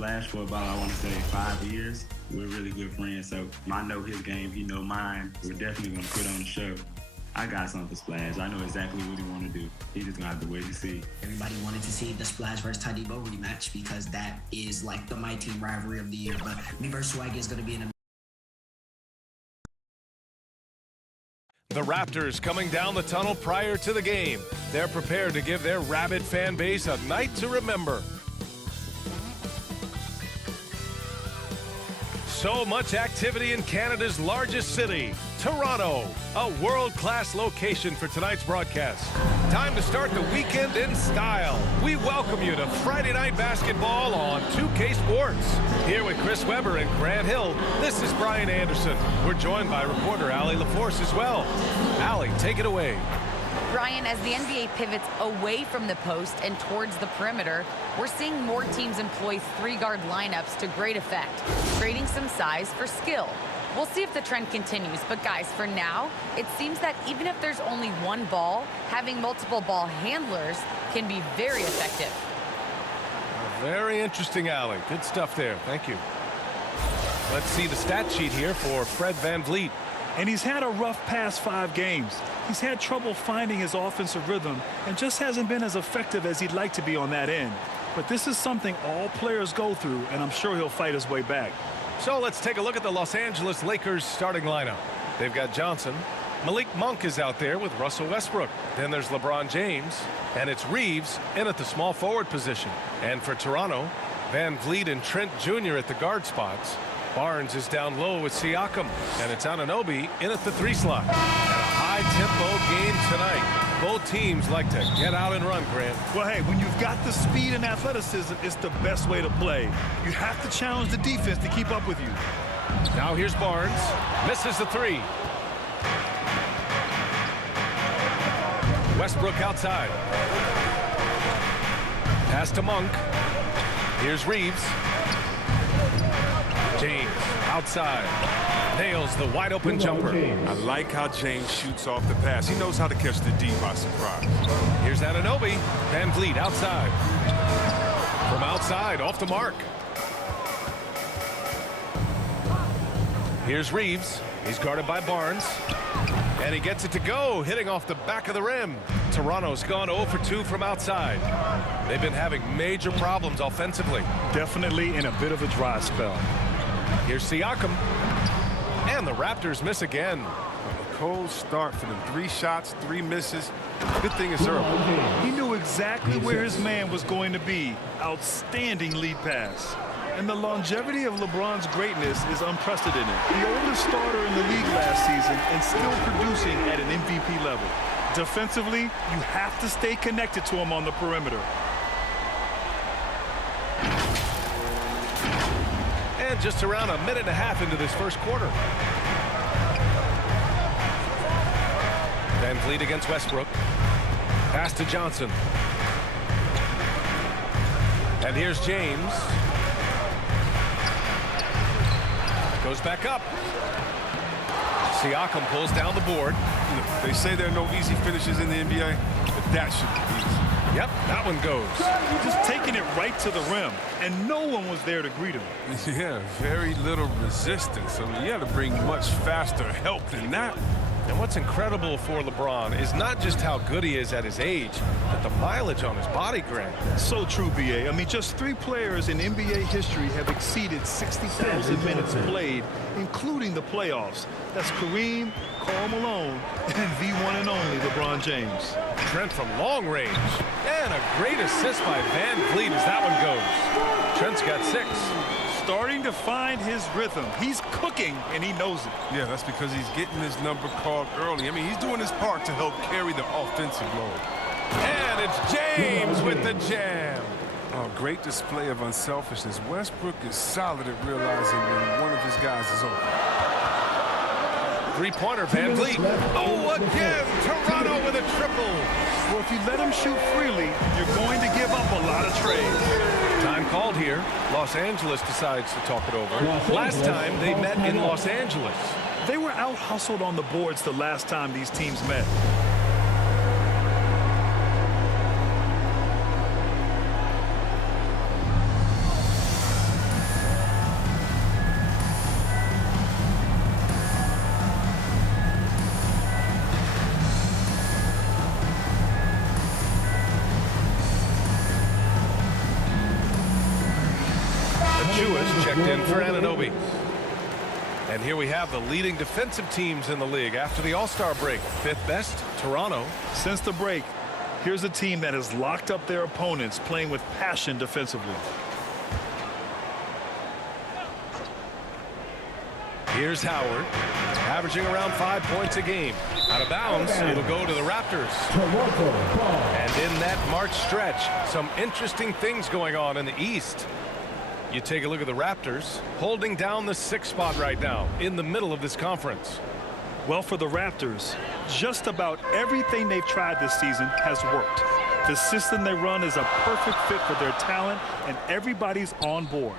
Splash for about, I want to say, 5 years. We're really good friends, so I know his game, he know mine. We're definitely going to put on the show. I got something for Splash. I know exactly what he want to do. He's just going to have to wait and see. Everybody wanted to see the Splash versus Tadibo rematch because that is like the My Team rivalry of the year. But me versus Swag is going to be in a... The Raptors coming down the tunnel prior to the game. They're prepared to give their rabid fan base a night to remember. So much activity in Canada's largest city, Toronto, a world-class location for tonight's broadcast. Time to start the weekend in style. We welcome you to Friday Night Basketball on 2K Sports. Here with Chris Webber and Grant Hill, this is Brian Anderson. We're joined by reporter Allie LaForce as well. Allie, take it away. Brian, as the NBA pivots away from the post and towards the perimeter, we're seeing more teams employ three-guard lineups to great effect, trading some size for skill. We'll see if the trend continues, but guys, for now, it seems that even if there's only one ball, having multiple ball handlers can be very effective. Very interesting, Allie. Good stuff there. Thank you. Let's see the stat sheet here for Fred VanVleet. And he's had a rough past 5 games. He's had trouble finding his offensive rhythm and just hasn't been as effective as he'd like to be on that end. But this is something all players go through, and I'm sure he'll fight his way back. So let's take a look at the Los Angeles Lakers starting lineup. They've got Johnson. Malik Monk is out there with Russell Westbrook. Then there's LeBron James. And it's Reeves in at the small forward position. And for Toronto, VanVleet and Trent Jr. at the guard spots. Barnes is down low with Siakam, and it's Anunoby in at the 3 slot. And a high-tempo game tonight. Both teams like to get out and run, Grant. Well, hey, when you've got the speed and athleticism, it's the best way to play. You have to challenge the defense to keep up with you. Now here's Barnes. Misses the 3. Westbrook outside. Pass to Monk. Here's Reeves. James outside. Nails the wide open jumper. I like how James shoots off the pass. He knows how to catch the D by surprise. Here's Anunoby. VanVleet outside. From outside, off the mark. Here's Reeves. He's guarded by Barnes. And he gets it to go, hitting off the back of the rim. Toronto's gone 0 for 2 from outside. They've been having major problems offensively. Definitely in a bit of a dry spell. Here's Siakam. And the Raptors miss again. A cold start for them. 3 shots, 3 misses. Good thing it's early. He knew exactly where his man was going to be. Outstanding lead pass. And the longevity of LeBron's greatness is unprecedented. The oldest starter in the league last season and still producing at an MVP level. Defensively, you have to stay connected to him on the perimeter. And just around a minute and a half into this first quarter. VanVleet against Westbrook. Pass to Johnson. And here's James. Goes back up. Siakam pulls down the board. They say there are no easy finishes in the NBA, but that should be easy. Yep, that one goes. Just taking it right to the rim, and no one was there to greet him. Yeah, very little resistance. I mean, you had to bring much faster help than that. And what's incredible for LeBron is not just how good he is at his age, but the mileage on his body, Grant. So true, B.A. I mean, just 3 players in NBA history have exceeded 60,000 minutes played, including the playoffs. That's Kareem, Karl Malone, and the one and only LeBron James. Trent from long range. And a great assist by VanVleet as that one goes. Trent's got 6. Starting to find his rhythm. He's cooking, and he knows it. Yeah, that's because he's getting his number called early. I mean, he's doing his part to help carry the offensive load. And it's James with the jam. Oh, great display of unselfishness. Westbrook is solid at realizing when one of his guys is open. 3-pointer, VanVleet. Oh, again, Toronto with a triple. Well, if you let him shoot freely, you're going to give up a lot of trades. Time called here. Los Angeles decides to talk it over. Last time they met in Los Angeles. They were out-hustled on the boards the last time these teams met. checked in for Anunoby. And here we have the leading defensive teams in the league after the All-Star break. Fifth best, Toronto. Since the break, here's a team that has locked up their opponents, playing with passion defensively. Here's Howard, averaging around 5 points a game. Out of bounds, it'll go to the Raptors. And in that March stretch, some interesting things going on in the East. You take a look at the Raptors, holding down the 6th spot right now, in the middle of this conference. Well, for the Raptors, just about everything they've tried this season has worked. The system they run is a perfect fit for their talent, and everybody's on board.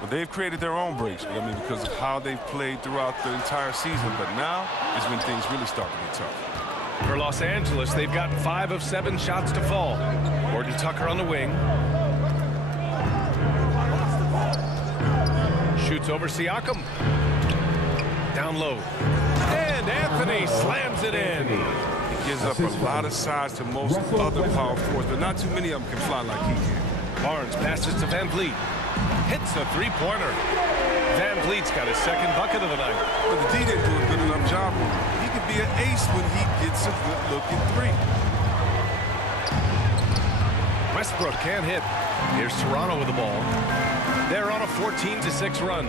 Well, they've created their own breaks, because of how they've played throughout the entire season. But now is when things really start to get tough. For Los Angeles, they've gotten 5 of 7 shots to fall. Gordon Tucker on the wing. Shoots over Siakam. Down low. And Anthony slams it in. He gives up a lot of size to most other power forwards, but not too many of them can fly like he can. Barnes passes to Van Vliet. Hits a three-pointer. Van Vliet's got his 2nd bucket of the night. But the D didn't do a good enough job. He can be an ace when he gets a good-looking three. Westbrook can't hit. Here's Toronto with the ball. They're on a 14-6 run.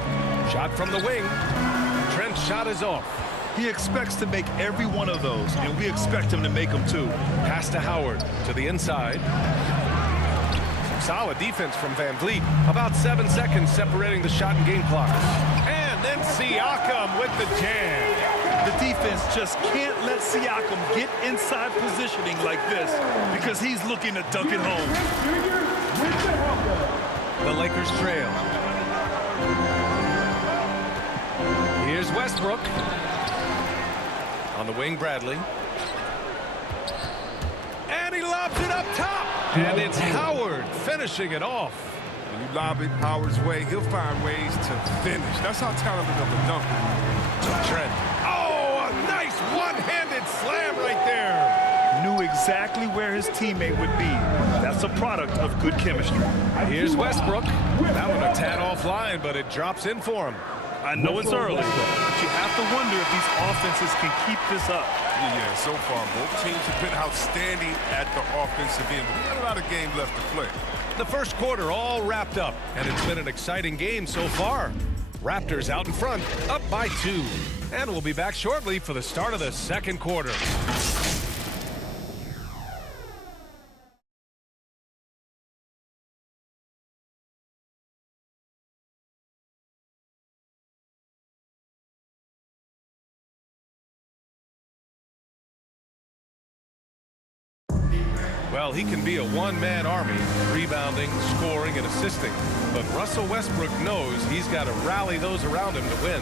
Shot from the wing. Trent's shot is off. He expects to make every one of those, and we expect him to make them too. Pass to Howard to the inside. Solid defense from Van Vliet. About 7 seconds separating the shot and game clocks. And then Siakam with the jam. The defense just can't let Siakam get inside positioning like this because he's looking to dunk it home. The Lakers trail. Here's Westbrook. On the wing, Bradley. And he lobs it up top. And it's Howard finishing it off. When you lob it Howard's way, he'll find ways to finish. That's how talented of a dunker. Trent. Oh, a nice one-handed slam right there. Knew exactly where his teammate would be. That's a product of good chemistry. Here's Westbrook. That one a tad offline, but it drops in for him. I know it's early, but you have to wonder if these offenses can keep this up. Yeah, so far, both teams have been outstanding at the offensive end. We've got a lot of game left to play. The first quarter all wrapped up, and it's been an exciting game so far. Raptors out in front, up by 2. And we'll be back shortly for the start of the second quarter. Well, he can be a one-man army, rebounding, scoring, and assisting. But Russell Westbrook knows he's got to rally those around him to win.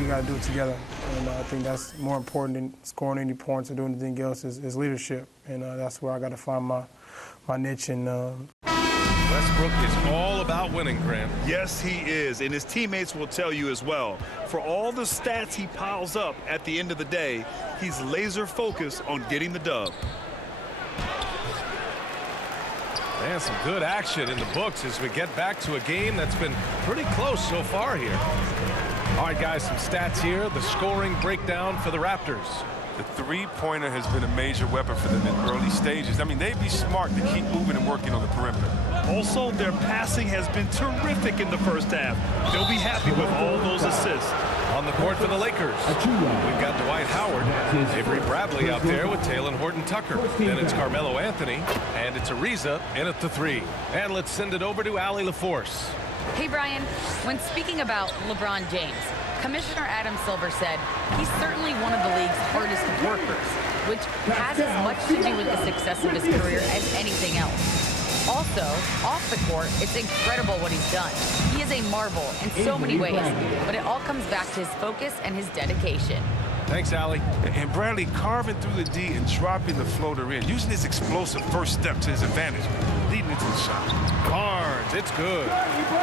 We got to do it together. And I think that's more important than scoring any points or doing anything else is leadership. And that's where I got to find my niche. And Westbrook is all about winning, Grant. Yes, he is, and his teammates will tell you as well. For all the stats he piles up at the end of the day, he's laser focused on getting the dub. Man, some good action in the books as we get back to a game that's been pretty close so far here. All right, guys, some stats here. The scoring breakdown for the Raptors. The three-pointer has been a major weapon for them in early stages. They'd be smart to keep moving and working on the perimeter. Also, their passing has been terrific in the first half. They'll be happy with all those assists. On the court for the Lakers, we've got Dwight Howard, Avery Bradley out there with Taylor Horton-Tucker. Then it's Carmelo Anthony, and it's Ariza in at the 3. And let's send it over to Allie LaForce. Hey, Brian, when speaking about LeBron James, Commissioner Adam Silver said he's certainly one of the league's hardest workers, which has as much to do with the success of his career as anything else. Also, off the court, it's incredible what he's done. He is a marvel in so many ways, but it all comes back to his focus and his dedication. Thanks, Allie. And Bradley carving through the D and dropping the floater in, using his explosive first step to his advantage, leading into the shot. Barnes, it's good.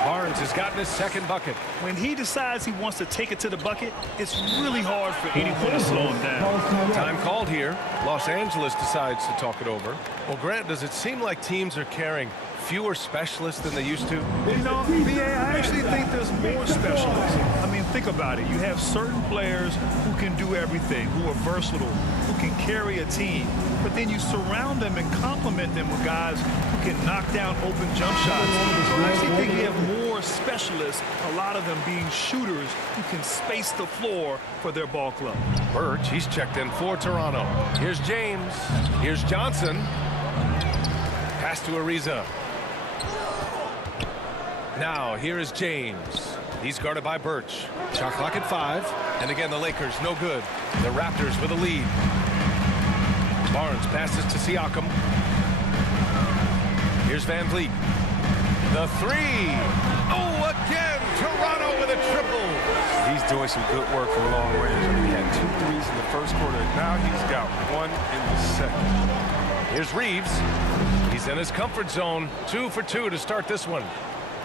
Barnes has gotten his 2nd bucket. When he decides he wants to take it to the bucket, it's really hard for anyone to slow him down. Time called here. Los Angeles decides to talk it over. Well, Grant, does it seem like teams are caring fewer specialists than they used to? You know, BA, I actually think there's more specialists. I mean, think about it. You have certain players who can do everything, who are versatile, who can carry a team. But then you surround them and complement them with guys who can knock down open jump shots. So I actually think you have more specialists, a lot of them being shooters who can space the floor for their ball club. Birch, he's checked in for Toronto. Here's James. Here's Johnson. Pass to Ariza. Now, here is James. He's guarded by Birch. Shot clock at 5. And again, the Lakers, no good. The Raptors with a lead. Barnes passes to Siakam. Here's Van Vliet. The 3. Oh, again, Toronto with a triple. He's doing some good work from long range. He had 2 threes in the first quarter. Now he's got 1 in the second. Here's Reeves. He's in his comfort zone. 2 for 2 to start this one.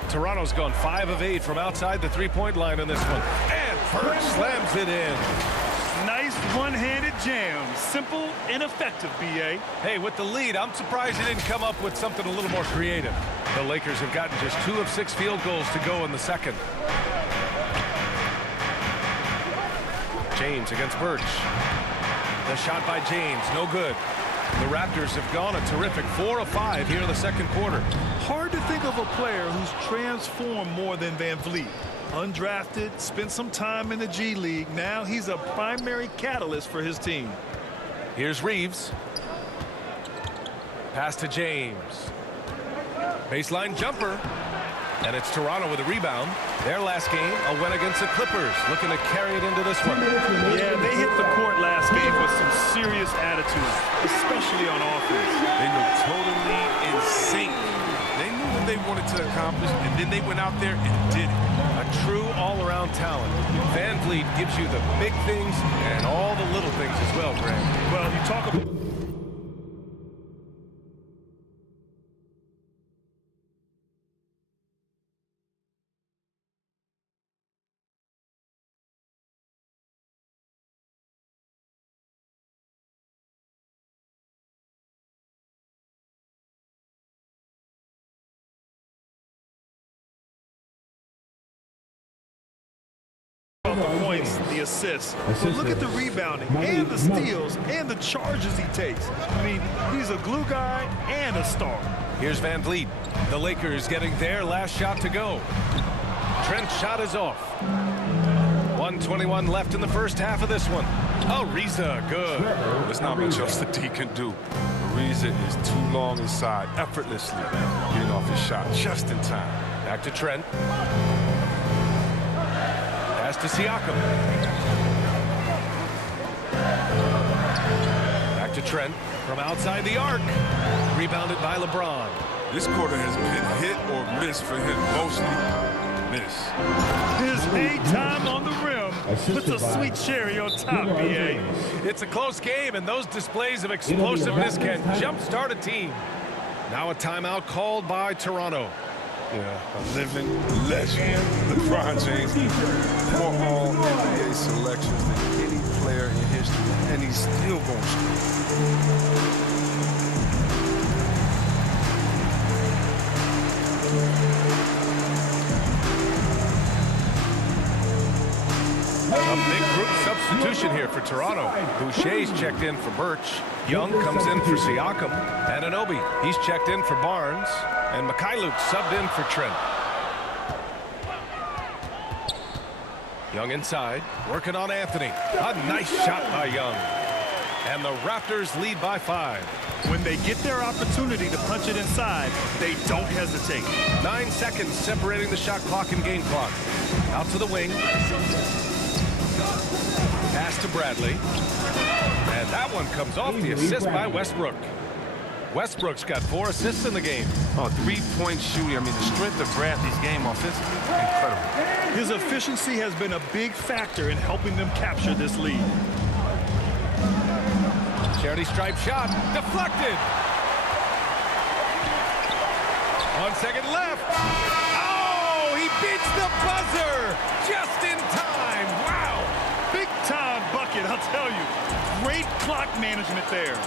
Toronto's gone 5 of 8 from outside the three-point line in this one. And Birch slams it in. Nice one-handed jam. Simple and effective, BA. Hey, with the lead, I'm surprised he didn't come up with something a little more creative. The Lakers have gotten just 2 of 6 field goals to go in the second. James against Birch. The shot by James, no good. The Raptors have gone a terrific 4 of 5 here in the second quarter. Hard to think of a player who's transformed more than Van Vliet. Undrafted, spent some time in the G League. Now he's a primary catalyst for his team. Here's Reeves. Pass to James. Baseline jumper. And it's Toronto with a rebound. Their last game, a win against the Clippers. Looking to carry it into this one. Yeah, they hit the court last game with some serious attitude, especially on offense. They were totally in sync. They knew what they wanted to accomplish, and then they went out there and did it. A true all-around talent. Van Vliet gives you the big things and all the little things as well, Grant. Well, you talk about... the points, the assists. But look at the rebounding and the steals and the charges he takes. I mean, he's a glue guy and a star. Here's Van Vliet. The Lakers getting their last shot to go. Trent's shot is off. 1:21 left in the first half of this one. Ariza, good. There's not much else the D can do. Ariza is too long inside, effortlessly getting off his shot just in time. Back to Trent. Pass to Siakam. Back to Trent from outside the arc. Rebounded by LeBron. This quarter has been hit or miss for him, mostly miss. His A-time on the rim puts a sweet cherry on top, BA. It's a close game, and those displays of explosiveness can jumpstart a team. Now a timeout called by Toronto. Yeah, a living legend, LeBron James, more all NBA selections than any player in history, and he's still going strong. A big group substitution here for Toronto. Boucher's checked in for Birch. Young comes in for Siakam. Anunoby, he's checked in for Barnes. And Mikhailuk subbed in for Trent. Young inside, working on Anthony. A nice shot by Young. And the Raptors lead by 5. When they get their opportunity to punch it inside, they don't hesitate. 9 seconds separating the shot clock and game clock. Out to the wing. Pass to Bradley. And that one comes off the assist by Westbrook. Westbrook's got 4 assists in the game. Oh, 3-point shooting. I mean, the strength of Bradley's game offensively, incredible. His efficiency has been a big factor in helping them capture this lead. Charity stripe shot, deflected. 1 second left. Oh, he beats the buzzer just in time. Wow. Big time bucket, I'll tell you. Great clock management there.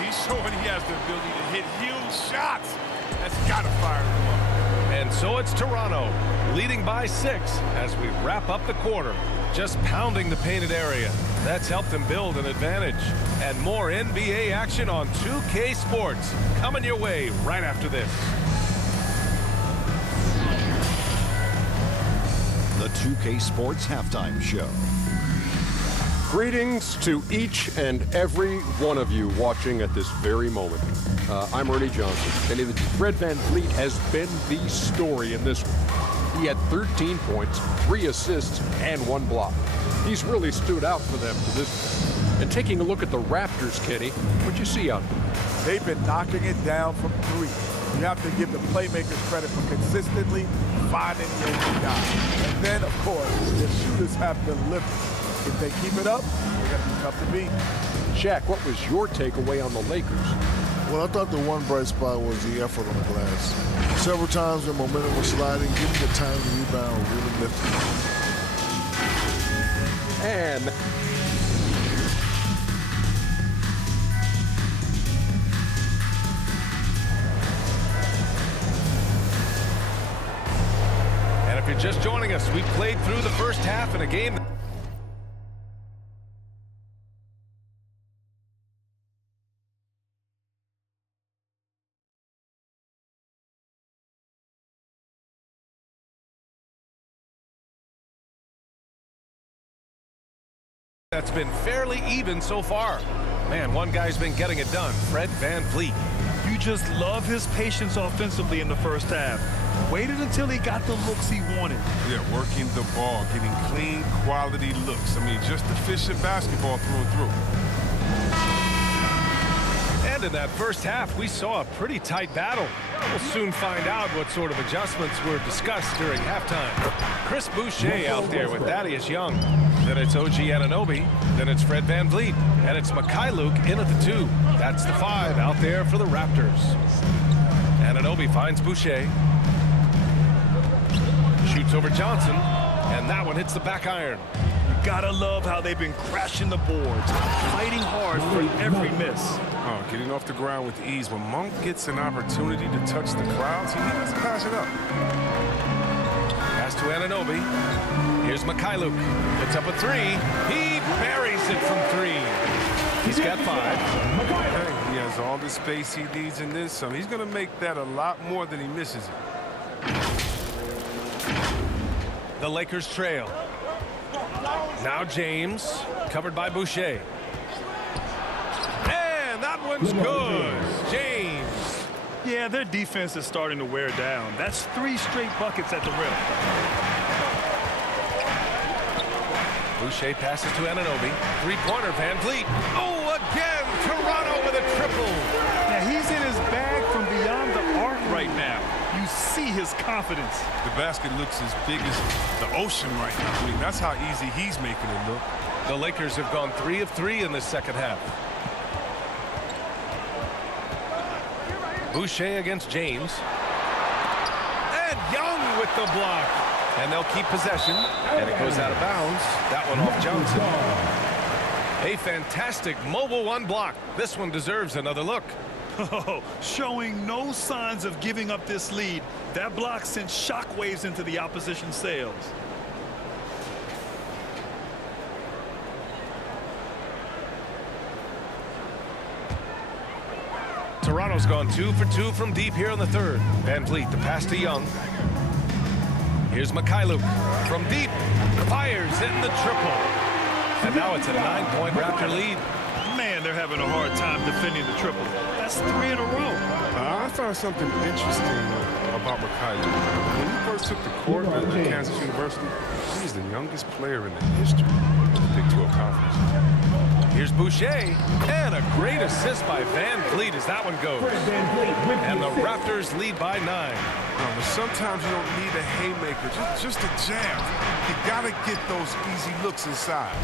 He's showing he has the ability to hit huge shots. That's got to fire him up. And so it's Toronto, leading by 6 as we wrap up the quarter. Just pounding the painted area. That's helped them build an advantage. And more NBA action on 2K Sports coming your way right after this. The 2K Sports Halftime Show. Greetings to each and every one of you watching at this very moment. I'm Ernie Johnson, and Fred VanVleet has been the story in this one. He had 13 points, 3 assists, and 1 block. He's really stood out for them to this point. And taking a look at the Raptors, Kenny, what you see out there? They've been knocking it down from 3. You have to give the playmakers credit for consistently finding the open guy. And then, of course, the shooters have delivered. If they keep it up, they're going to be tough to beat. Shaq, what was your takeaway on the Lakers? Well, I thought the one bright spot was the effort on the glass. Several times when momentum was sliding, getting the time to rebound really lifted. And if you're just joining us, we played through the first half in a game that's been fairly even so far. Man, one guy's been getting it done, Fred VanVleet. You just love his patience offensively in the first half. Waited until he got the looks he wanted. Yeah, working the ball, getting clean, quality looks. I mean, just efficient basketball through and through. And in that first half, we saw a pretty tight battle. We'll soon find out what sort of adjustments were discussed during halftime. Chris Boucher out there with Thaddeus Young. Then it's OG Anunoby. Then it's Fred VanVleet. And it's Mikhailuk in at the 2. That's the 5 out there for the Raptors. Anunoby finds Boucher. Shoots over Johnson. And that one hits the back iron. You gotta love how they've been crashing the boards, fighting hard for every miss. Oh, getting off the ground with ease. When Monk gets an opportunity to touch the clouds, he doesn't pass it up. Pass to Anunoby. Here's Mikhailuk. Puts up a 3. He buries it from 3. He's got 5. Okay, he has all the space he needs in this, so he's going to make that a lot more than he misses it. The Lakers trail. Now James, covered by Boucher. And that one's good. James. Yeah, their defense is starting to wear down. That's 3 straight buckets at the rim. Boucher passes to Anunoby. 3-pointer, VanVleet. Oh, again, Toronto with a triple. Now, he's in his bag from beyond the arc right now. You see his confidence. The basket looks as big as the ocean right now. I mean, that's how easy he's making it look. The Lakers have gone 3 of 3 in the second half. Boucher against James. And Young with the block. And they'll keep possession. And it goes out of bounds. That one off Johnson. A fantastic mobile 1 block. This one deserves another look. Oh, showing no signs of giving up this lead. That block sent shockwaves into the opposition sails. Toronto's gone 2 for 2 from deep here in the third. VanVleet, the pass to Young. Here's Mikhailuk from deep. Fires in the triple. And now it's a 9-point Raptor lead. Man, they're having a hard time defending the triple. That's 3 in a row. I found something interesting about Mikhailuk. When he first took the court at Kansas University, he was the youngest player in the history of the Big 12 Conference. Here's Boucher, and a great assist by VanVleet as that one goes. And the Raptors lead by 9. But sometimes you don't need a haymaker, just a jam. You got to get those easy looks inside.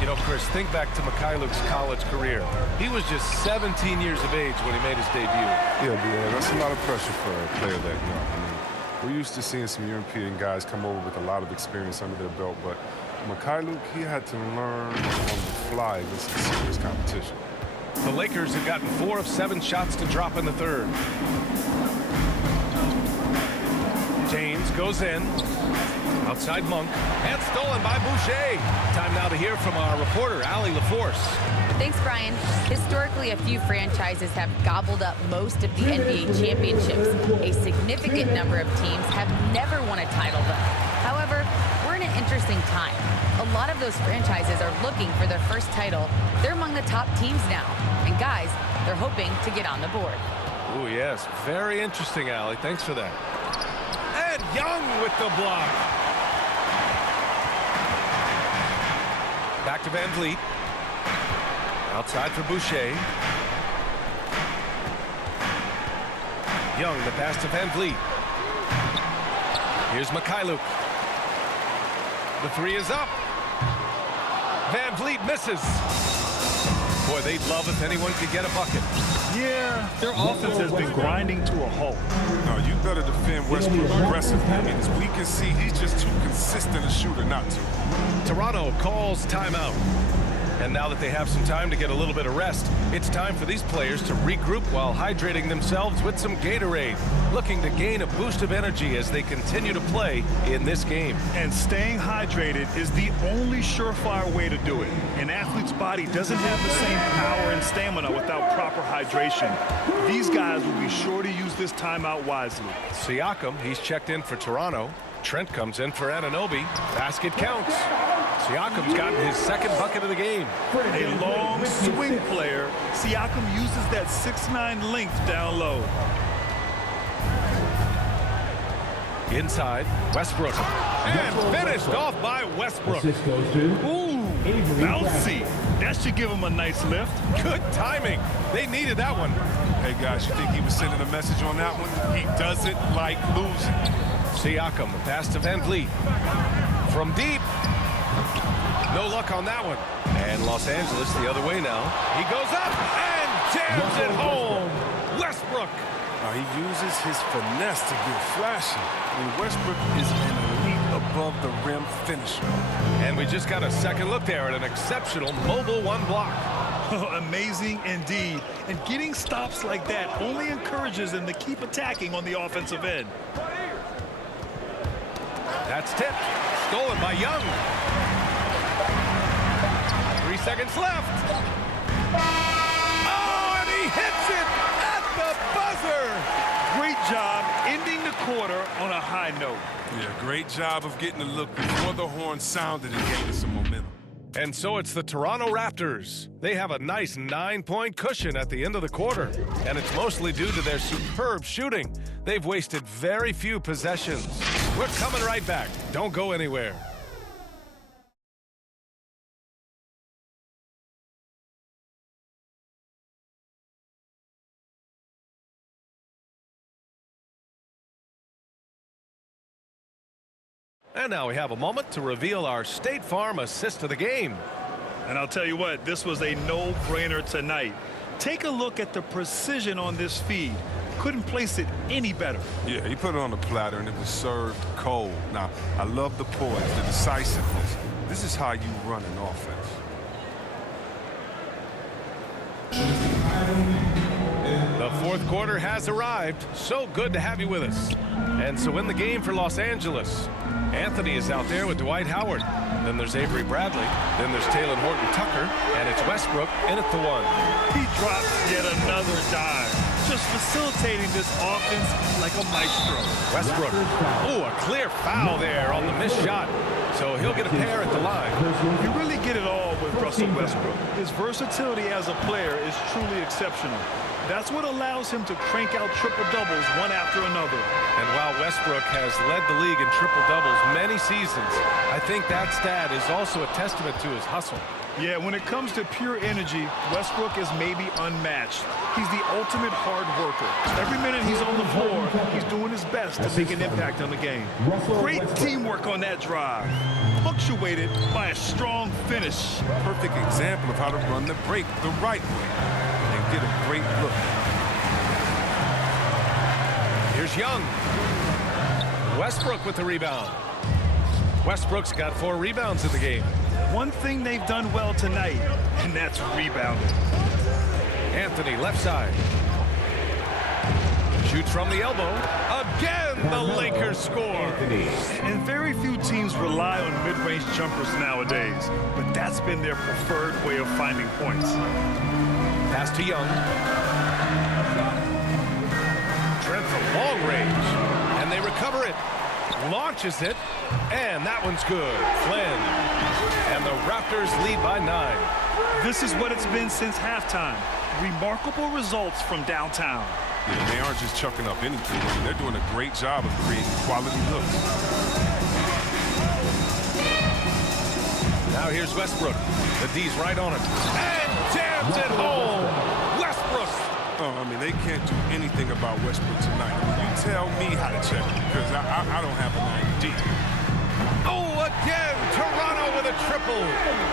You know, Chris, think back to Mikhailuk's college career. He was just 17 years of age when he made his debut. Yeah, that's a lot of pressure for a player that young. I mean, we're used to seeing some European guys come over with a lot of experience under their belt, but Mikhailuk, he had to learn on the fly against some serious competition. The Lakers have gotten 4 of 7 shots to drop in the third. Reeves goes in. Outside Monk. And stolen by Boucher. Time now to hear from our reporter, Allie LaForce. Thanks, Brian. Historically, a few franchises have gobbled up most of the NBA championships. A significant number of teams have never won a title, though. However, we're in an interesting time. A lot of those franchises are looking for their first title. They're among the top teams now. And guys, they're hoping to get on the board. Oh, yes. Very interesting, Allie. Thanks for that. And Young with the block. Back to Van Vliet. Outside for Boucher. Young, the pass to Van Vliet. Here's Mikhailuk. The three is up. Van Vliet misses. Boy, they'd love if anyone could get a bucket. Yeah, their offense has been grinding to a halt. No, you better defend Westbrook aggressively. I mean, as we can see, he's just too consistent a shooter not to. Toronto calls timeout. And now that they have some time to get a little bit of rest, it's time for these players to regroup while hydrating themselves with some Gatorade, looking to gain a boost of energy as they continue to play in this game. And staying hydrated is the only surefire way to do it. An athlete's body doesn't have the same power and stamina without proper hydration. These guys will be sure to use this timeout wisely. Siakam, he's checked in for Toronto. Trent comes in for Anunoby. Basket counts. Siakam's gotten his second bucket of the game. A long swing player, Siakam uses that 6'9" length down low. Inside, Westbrook. And finished off by Westbrook. Ooh, bouncy. That should give him a nice lift. Good timing. They needed that one. Hey, guys, you think he was sending a message on that one? He doesn't like losing. Siakam, the pass to Van Vliet. From deep. No luck on that one. And Los Angeles the other way now. He goes up and jams it home. Westbrook. He uses his finesse to get flashy. I mean, Westbrook is an elite above-the-rim finisher. And we just got a second look there at an exceptional mobile one block. Amazing indeed. And getting stops like that only encourages them to keep attacking on the offensive end. That's tipped. Stolen by Young. 3 seconds left. Oh, and he hits it at the buzzer. Great job ending the quarter on a high note. Yeah, great job of getting the look before the horn sounded and gaining some momentum. And so it's the Toronto Raptors. They have a nice 9-point cushion at the end of the quarter. And it's mostly due to their superb shooting. They've wasted very few possessions. We're coming right back. Don't go anywhere. And now we have a moment to reveal our State Farm assist of the game. And I'll tell you what, this was a no-brainer tonight. Take a look at the precision on this feed. Couldn't place it any better. Yeah, he put it on the platter and it was served cold. Now, I love the poise, the decisiveness. This is how you run an offense. The fourth quarter has arrived. So good to have you with us. And so in the game for Los Angeles, Anthony is out there with Dwight Howard. Then there's Avery Bradley. Then there's Taylor Horton-Tucker. And it's Westbrook in at the one. He drops yet another dive. Just facilitating this offense like a maestro. Westbrook. Oh, a clear foul there on the missed shot. So he'll get a pair at the line. You really get it all with Russell Westbrook. His versatility as a player is truly exceptional. That's what allows him to crank out triple-doubles one after another. And while Westbrook has led the league in triple-doubles many seasons, I think that stat is also a testament to his hustle. Yeah, when it comes to pure energy, Westbrook is maybe unmatched. He's the ultimate hard worker. Every minute he's on the floor, he's doing his best to make an impact on the game. Great teamwork on that drive, punctuated by a strong finish. Perfect example of how to run the break the right way and get a great look. Here's Young. Westbrook with the rebound. Westbrook's got 4 rebounds in the game. One thing they've done well tonight, and that's rebounding. Anthony, left side. Shoots from the elbow. Again, the Lakers score. And very few teams rely on mid-range jumpers nowadays, but that's been their preferred way of finding points. Pass to Young. Trent from long range. And they recover it. Launches it. And that one's good. Flynn. And the Raptors lead by 9. This is what it's been since halftime. Remarkable results from downtown. Yeah, they aren't just chucking up anything. I mean, they're doing a great job of creating quality looks. Now here's Westbrook. The D's right on him. And jams it home. Westbrook. Oh, I mean, they can't do anything about Westbrook tonight. I mean, you tell me how to check it, because I don't have an idea. Oh, again, Toronto with a triple.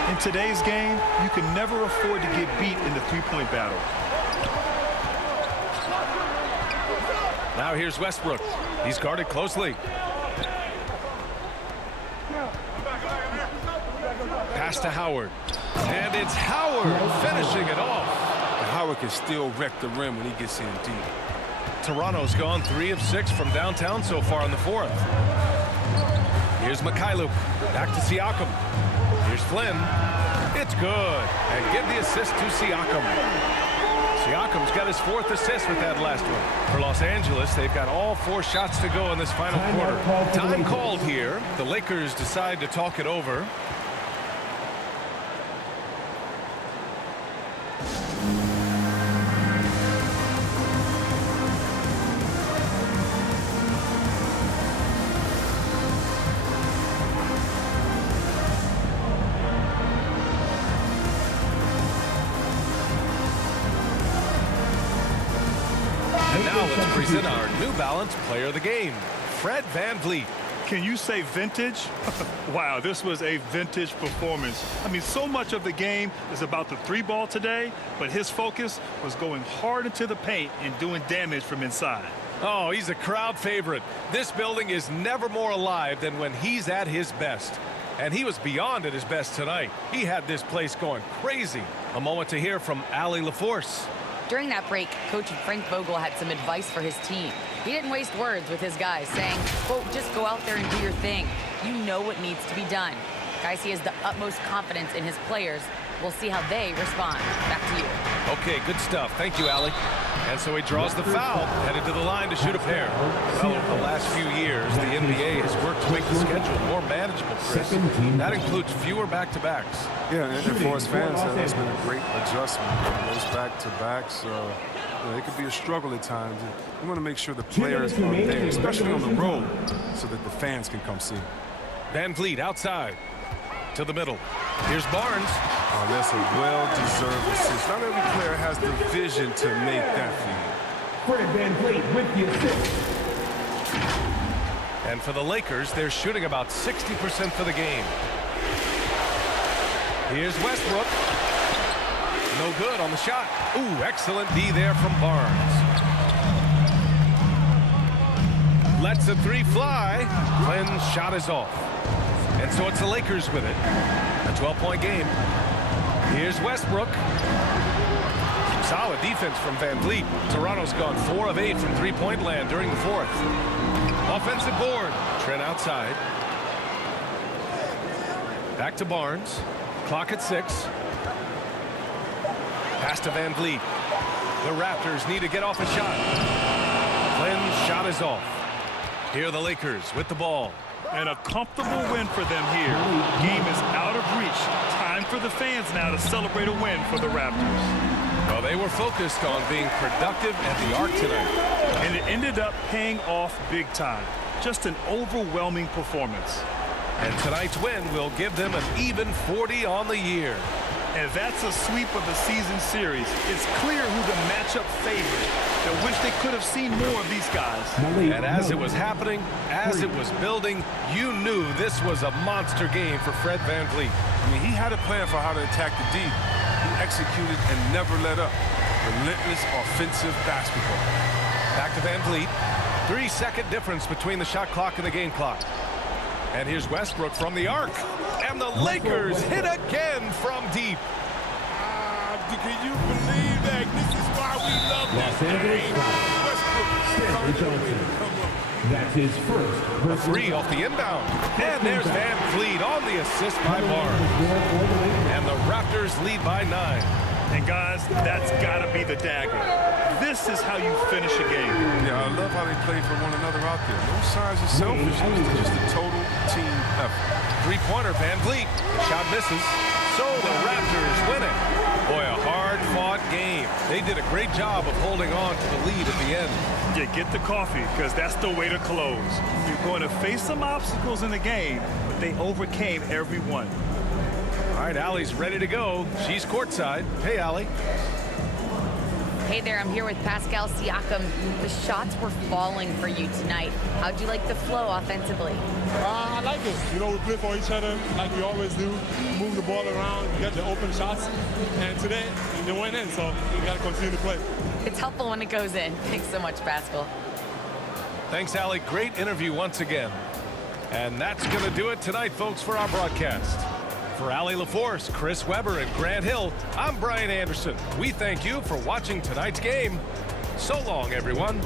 In today's game, you can never afford to get beat in the three-point battle. Now here's Westbrook. He's guarded closely. Pass to Howard. And it's Howard finishing it off. And Howard can still wreck the rim when he gets in deep. Toronto's gone 3 of 6 from downtown so far in the 4th. Here's Mikhailuk. Back to Siakam. Here's Flynn. It's good. And give the assist to Siakam. Siakam's got his 4th assist with that last one. For Los Angeles, they've got all 4 shots to go in this final quarter. Time called here. The Lakers decide to talk it over. And now let's present our New Balance Player of the Game, Fred VanVleet. Can you say vintage? Wow, this was a vintage performance. I mean, so much of the game is about the 3-ball today, but his focus was going hard into the paint and doing damage from inside. Oh, he's a crowd favorite. This building is never more alive than when he's at his best. And he was beyond at his best tonight. He had this place going crazy. A moment to hear from Allie LaForce. During that break, Coach Frank Vogel had some advice for his team. He didn't waste words with his guys, saying, quote, just go out there and do your thing. You know what needs to be done. Guys, he has the utmost confidence in his players. We'll see how they respond. Back to you. Okay, good stuff. Thank you, Allie. And so he draws the foul, headed to the line to shoot a pair. Well, over the last few years, the NBA has worked to make the schedule more manageable, Chris. That includes fewer back-to-backs. Yeah, and for us fans, that's been a great adjustment. Those back-to-backs, it could be a struggle at times. We want to make sure the players are there, especially on the road, so that the fans can come see. VanVleet outside to the middle. Here's Barnes. Oh, that's a well-deserved assist. Not every player has the vision to make that feed. Fred VanVleet with the assist. And for the Lakers, they're shooting about 60% for the game. Here's Westbrook. No good on the shot. Ooh, excellent D there from Barnes. Lets the 3 fly. Flynn's shot is off. And so it's the Lakers with it. A 12-point game. Here's Westbrook. Solid defense from VanVleet. Toronto's gone 4 of 8 from three-point land during the 4th. Offensive board. Trent outside. Back to Barnes. Clock at 6. Pass to VanVleet. The Raptors need to get off a shot. Flynn's shot is off. Here are the Lakers with the ball. And a comfortable win for them here. Game is out of reach. Time for the fans now to celebrate a win for the Raptors. Well, they were focused on being productive at the arc tonight. And it ended up paying off big time. Just an overwhelming performance. And tonight's win will give them an even 40 on the year. And that's a sweep of the season series. It's clear who the matchup favored. I wish they could have seen more of these guys. And as it was happening, as it was building, you knew this was a monster game for Fred VanVleet. I mean, he had a plan for how to attack the D. He executed and never let up. Relentless offensive basketball. Back to VanVleet. 3-second difference between the shot clock and the game clock. And here's Westbrook from the arc. And the Lakers hit again from deep. Can you believe that? This is why we love this game. Stanley Johnson. That's his first. A three off the inbound. And there's Van Vliet on the assist by Barnes. And the Raptors lead by 9. And guys, that's got to be the dagger. This is how you finish a game. Yeah, I love how they play for one another out there. No signs of selfishness. It's just a total team effort. Three-pointer, Van Vliet. The shot misses. So the Raptors win it. Boy, a hard-fought game. They did a great job of holding on to the lead at the end. Yeah, get the coffee, because that's the way to close. You're going to face some obstacles in the game, but they overcame every one. All right, Allie's ready to go. She's courtside. Hey, Allie. Hey there, I'm here with Pascal Siakam. The shots were falling for you tonight. How'd you like the flow offensively? I like it. You know, we play for each other like we always do. Move the ball around, get the open shots. And today, they went in, so we got to continue to play. It's helpful when it goes in. Thanks so much, Pascal. Thanks, Allie. Great interview once again. And that's going to do it tonight, folks, for our broadcast. For Allie LaForce, Chris Webber, and Grant Hill, I'm Brian Anderson. We thank you for watching tonight's game. So long, everyone.